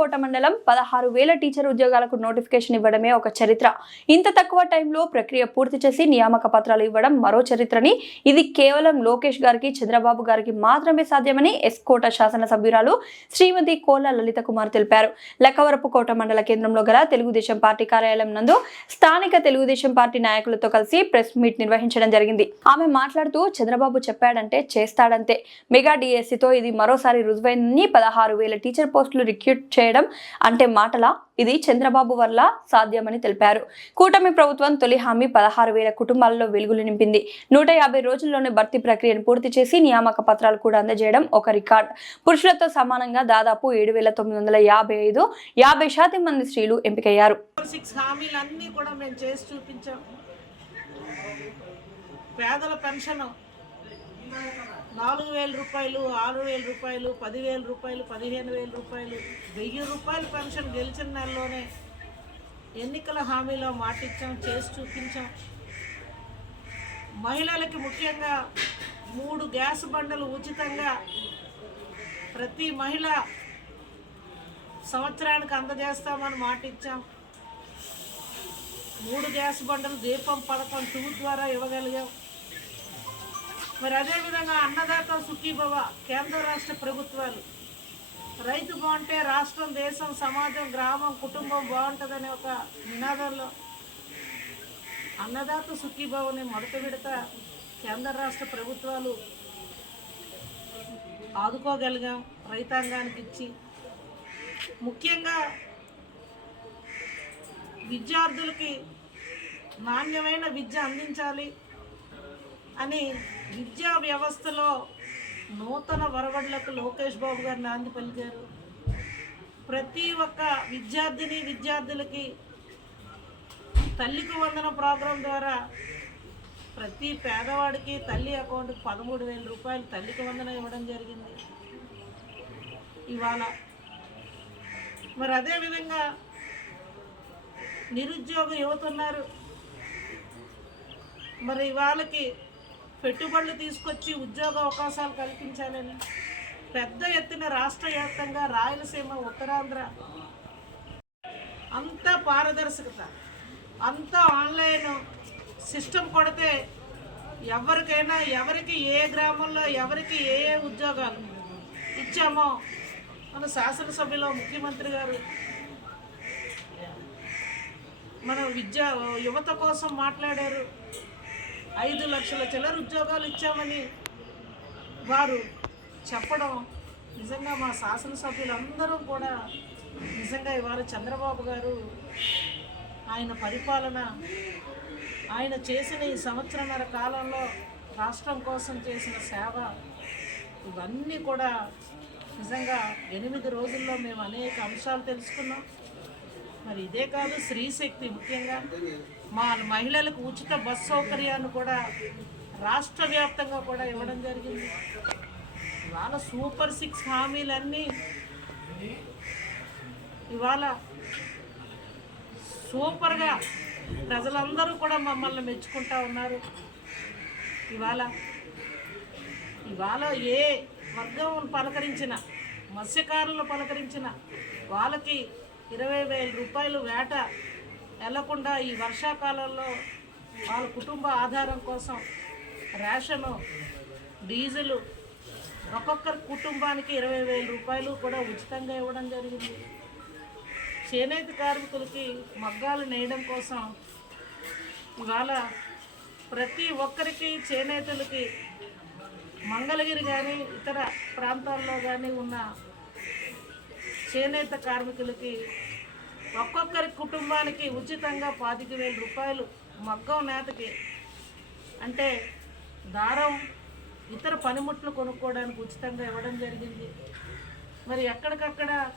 కోట మండలం పదహారు వేల టీచర్ ఉద్యోగాలకు నోటిఫికేషన్ ఇవ్వడమే ఒక చరిత్ర. ఇంత తక్కువ టైంలో ప్రక్రియ పూర్తి చేసి నియామక పత్రాలు ఇవ్వడం మరో చరిత్రని. ఇది కేవలం లోకేష్ గారికి చంద్రబాబు గారికి మాత్రమే సాధ్యమని ఎస్కోట శాసనసభ్యురాలు శ్రీమతి కోల లలిత కుమార్ తెలిపారు. లెక్కవరపు కోట మండల కేంద్రంలో గల తెలుగుదేశం పార్టీ కార్యాలయం నందు స్థానిక తెలుగుదేశం పార్టీ నాయకులతో కలిసి ప్రెస్ మీట్ నిర్వహించడం జరిగింది. ఆమె మాట్లాడుతూ చంద్రబాబు చెప్పాడంటే చేస్తాడంతే. మెగా డిఎస్సితో ఇది మరోసారి రుజువైందని పదహారు వేల టీచర్ పోస్టులు రిక్రూట్ చేయడం అంటే మాటల? ఇది చంద్రబాబు వల్ల సాధ్యమని తెలిపారు. కూటమి ప్రభుత్వం తొలి హామీ పదహారు వేల కుటుంబాలలో వెలుగులు నింపింది. నూట యాభై రోజుల్లోనే భర్తీ ప్రక్రియను పూర్తి చేసి నియామక పత్రాలు కూడా అందజేయడం ఒక రికార్డ్. పురుషులతో సమానంగా దాదాపు ఏడు వేల తొమ్మిది వందల యాభై ఐదు యాభై శాతం మంది స్త్రీలు ఎంపికయ్యారు. పేదల పెన్షన్ నాలుగు వేల రూపాయలు ఆరు వేల రూపాయలు పదివేల రూపాయలు పదిహేను వేల రూపాయలు వెయ్యి రూపాయలు పెన్షన్ గెలిచిన నెలలోనే ఎన్నికల హామీలో మాటిచ్చాం చేసి చూపించాం. మహిళలకి ముఖ్యంగా మూడు గ్యాస్ బండలు ఉచితంగా ప్రతి మహిళ సంవత్సరానికి అందజేస్తామని మాటిచ్చాం. మూడు గ్యాస్ బండలు దీపం పథకం టూ ద్వారా ఇవ్వగలిగాం. మరి అదేవిధంగా అన్నదాత సుఖీభవ కేంద్ర రాష్ట్ర ప్రభుత్వాలు. రైతు బాగుంటే రాష్ట్రం దేశం సమాజం గ్రామం కుటుంబం బాగుంటుందనే ఒక నినాదంలో అన్నదాత సుఖీభవని మొదట విడత కేంద్ర రాష్ట్ర ప్రభుత్వాలు ఆదుకోగలిగాం రైతాంగానికి ఇచ్చి. ముఖ్యంగా విద్యార్థులకి నాణ్యమైన విద్య అందించాలి. అని విద్యా వ్యవస్థలో నూతన వరవడ్లకు లోకేష్ బాబు గారు నాంది పలికారు. ప్రతి ఒక్క విద్యార్థిని విద్యార్థులకి తల్లికి వందన ప్రోగ్రాం ద్వారా ప్రతి పేదవాడికి తల్లి అకౌంట్కి పదమూడు వేల రూపాయలు తల్లికి వందన ఇవ్వడం జరిగింది. ఇవాళ మరి అదేవిధంగా నిరుద్యోగ యువత ఉన్నారు మరి వాళ్ళకి పెట్టుబడులు తీసుకొచ్చి ఉద్యోగ అవకాశాలు కల్పించాలని పెద్ద ఎత్తున రాష్ట్ర వ్యాప్తంగా రాయలసీమ ఉత్తరాంధ్ర. అంతా పారదర్శకత అంతా ఆన్లైన్ సిస్టమ్ కొడితే ఎవరికైనా ఎవరికి ఏ గ్రామంలో ఎవరికి ఏ ఏ ఉద్యోగాలు ఇచ్చామో మన శాసనసభ్యులో ముఖ్యమంత్రి గారు మన విద్యా యువత కోసం మాట్లాడారు. ఐదు లక్షల చిల్లర ఉద్యోగాలు ఇచ్చామని వారు చెప్పడం నిజంగా మా శాసనసభ్యులందరూ కూడా నిజంగా ఇవాళ చంద్రబాబు గారు ఆయన పరిపాలన ఆయన చేసిన ఈ సంవత్సరన్నర కాలంలో రాష్ట్రం కోసం చేసిన సేవ ఇవన్నీ కూడా నిజంగా ఎనిమిది రోజుల్లో మేము అనేక అంశాలు తెలుసుకున్నాం. మరి ఇదే కాదు స్త్రీశక్తి ముఖ్యంగా. మా మహిళలకు ఉచిత బస్ సౌకర్యాన్ని కూడా రాష్ట్ర వ్యాప్తంగా కూడా ఇవ్వడం జరిగింది. ఇవాళ సూపర్ సిక్స్ హామీలన్నీ ఇవాళ సూపర్గా ప్రజలందరూ కూడా మమ్మల్ని మెచ్చుకుంటా ఉన్నారు. ఇవాళ ఇవాళ ఏ వర్గం పలకరించిన మత్స్యకారులను పలకరించిన వాళ్ళకి ఇరవై వేల రూపాయలు వేట వెళ్ళకుండా ఈ వర్షాకాలంలో వాళ్ళ కుటుంబ ఆధారం కోసం రేషను డీజిలు ఒక్కొక్కరి కుటుంబానికి ఇరవై వేల రూపాయలు కూడా ఉచితంగా ఇవ్వడం జరిగింది. చేనేత కార్మికులకి మగ్గాలు నేయడం కోసం ఇవాళ ప్రతి ఒక్కరికి చేనేతలకి మంగళగిరి కానీ ఇతర ప్రాంతాల్లో కానీ ఉన్న చేనేత కార్మికులకి ఒక్కొక్కరి కుటుంబానికి ఉచితంగా పాతిక వేల రూపాయలు మగ్గం నేతకి. అంటే దారం ఇతర పనిముట్లు కొనుక్కోవడానికి ఉచితంగా ఇవ్వడం జరిగింది. మరి ఎక్కడికక్కడ